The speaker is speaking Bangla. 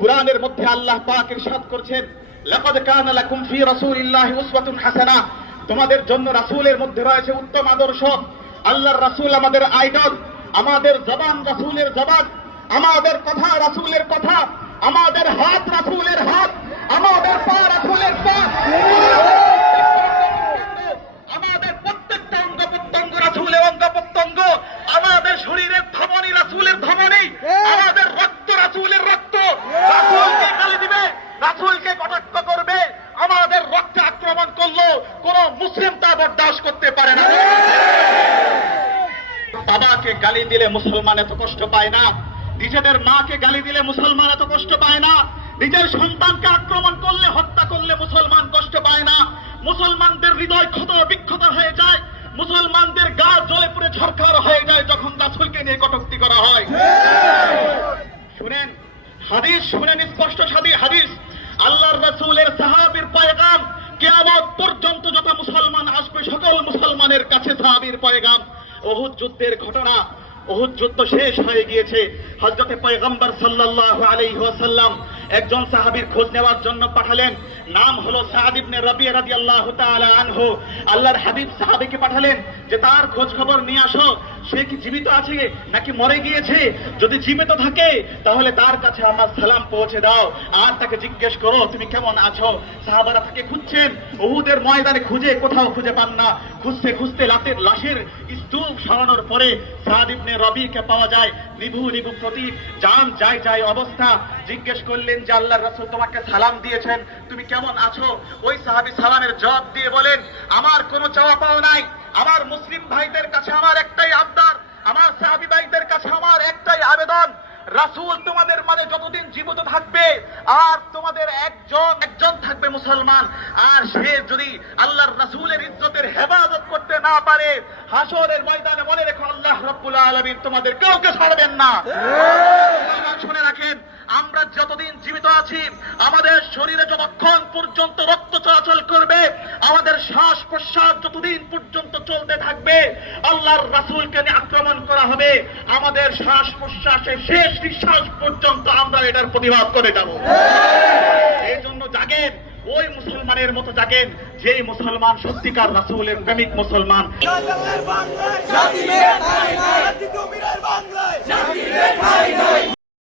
কোরআনের মধ্যে আল্লাহ পাক ইরশাদ করছেন লাকাদ কানা লাকুম ফি রাসূলিল্লাহি উসওয়াতুন হাসানা। তোমাদের জন্য রাসূলের মধ্যে রয়েছে উত্তম আদর্শ। আল্লাহর রাসূল আমাদের আইডল আমাদের জবান রাসূলের জবান আমাদের কথা রাসূলের কথা আমাদের হাত রাসূলের হাত আমাদের পা রাসূলের পা। আমাদের প্রত্যেকটা অঙ্গ প্রত্যঙ্গ রাসূলের অঙ্গ প্রত্যঙ্গ আমাদের শরীরের ধমনী রাসূলের ধমনী আমাদের রক্ত রাসূলের রক্ত। রাসূলকে গালি দিবে রাসূলকে কটাক্ষ করবে আমাদের রক্তে আক্রমণ করল কোন মুসলিম তা বরদাস্ত করতে পারে না। বাবাকে গালি দিলে মুসলমান এত কষ্ট পায় না নিজেদের মাকে গালি দিলে মুসলমান এত কষ্ট পায় না নিজের সন্তানকে আক্রমণ করলে হত্যা করলে মুসলমান কষ্ট পায় না। মুসলমানদের হৃদয় ক্ষত বিক্ষত হয়ে যায় মুসলমানদের গা জ্বলে পুড়ে ঝরকার হয়ে যায় যখন রাসুলকে নিয়ে কটুক্তি করা হয়। হাদিস শুনেন স্পষ্ট সাদী হাদিস। আল্লাহর রাসূলের সাহাবীর পয়গাম কিয়ামত পর্যন্ত যত মুসলমান আসবে, সকল মুসলমানের কাছে সাহাবীর পয়গাম। ওহুদ যুদ্ধের ঘটনা ওহুদ যুদ্ধ শেষ হয়ে গিয়েছে। হযরতে পয়গম্বর সাল্লাল্লাহু আলাইহি ওয়াসাল্লাম একজন সাহাবীর খোঁজ নেওয়ার জন্য পাঠালেন। নাম হলো সাদ ইবনে রাবিয়া রাদিয়াল্লাহু তাআলা আনহু। আল্লাহর হাবিব সাহাবীকে পাঠালেন যে, তার খোঁজ খবর নিয়ে আসো। সে কি জীবিত আছে নাকি মরে গিয়েছে? যদি জীবিত থাকে, তাহলে তার কাছে আমার সালাম পৌঁছে দাও। আর তাকে জিজ্ঞেস করো, তুমি কেমন আছো? সাহাবারা তাকে খুঁজছেন। ওহুদের ময়দানে খুঁজে কোথাও খুঁজে পান না। খুঁজতে খুঁজতে লাতের লাশের স্তূপ সরানোর পরে সাদ ইবনে রবিকে পাওয়া যায়। নিভু নিভু প্রতীক যান যায় যায় অবস্থা। জিজ্ঞেস করলেন যে আল্লাহ রসুল তোমাকে সালাম দিয়েছেন। তুমি কেমন আছো? ওই সাহাবি সালামের জবাব দিয়ে বলেন, আমার কোনো চাওয়া পাওয়া নাই। আমার মুসলিম ভাইদের কাছে আমার একটাই আবদার আমার সাহাবী ভাইদের কাছে আমার একটাই আবেদন রাসূল তোমাদের মাঝে যতদিন জীবিত থাকবে আর তোমাদের একজন একজন থাকবে মুসলমান আর সে যদি আল্লাহর রাসূলের ইজ্জতের হেফাজত করতে না পারে হাসরের ময়দানে মনে রেখো আল্লাহ রাব্বুল আলামিন তোমাদের কাউকে ছাড়বেন না। শুনে রাখেন আমরা যতদিন জীবিত আছি আমাদের শরীরে যতক্ষণ পর্যন্ত রক্ত চলাচল করবে আমাদের শ্বাস প্রশ্বাস যতদিন পর্যন্ত চলতে থাকবে, আল্লাহর রাসূলকে আক্রমণ করা হবে। আমাদের শ্বাস প্রশ্বাসের শেষ নিঃশ্বাস পর্যন্ত আমরা এটার প্রতিবাদ করে যাব। এই জন্য জাগেন, ওই মুসলমানের মতো জাগেন, যেই মুসলমান সত্যিকার রাসূলের প্রেমিক মুসলমান।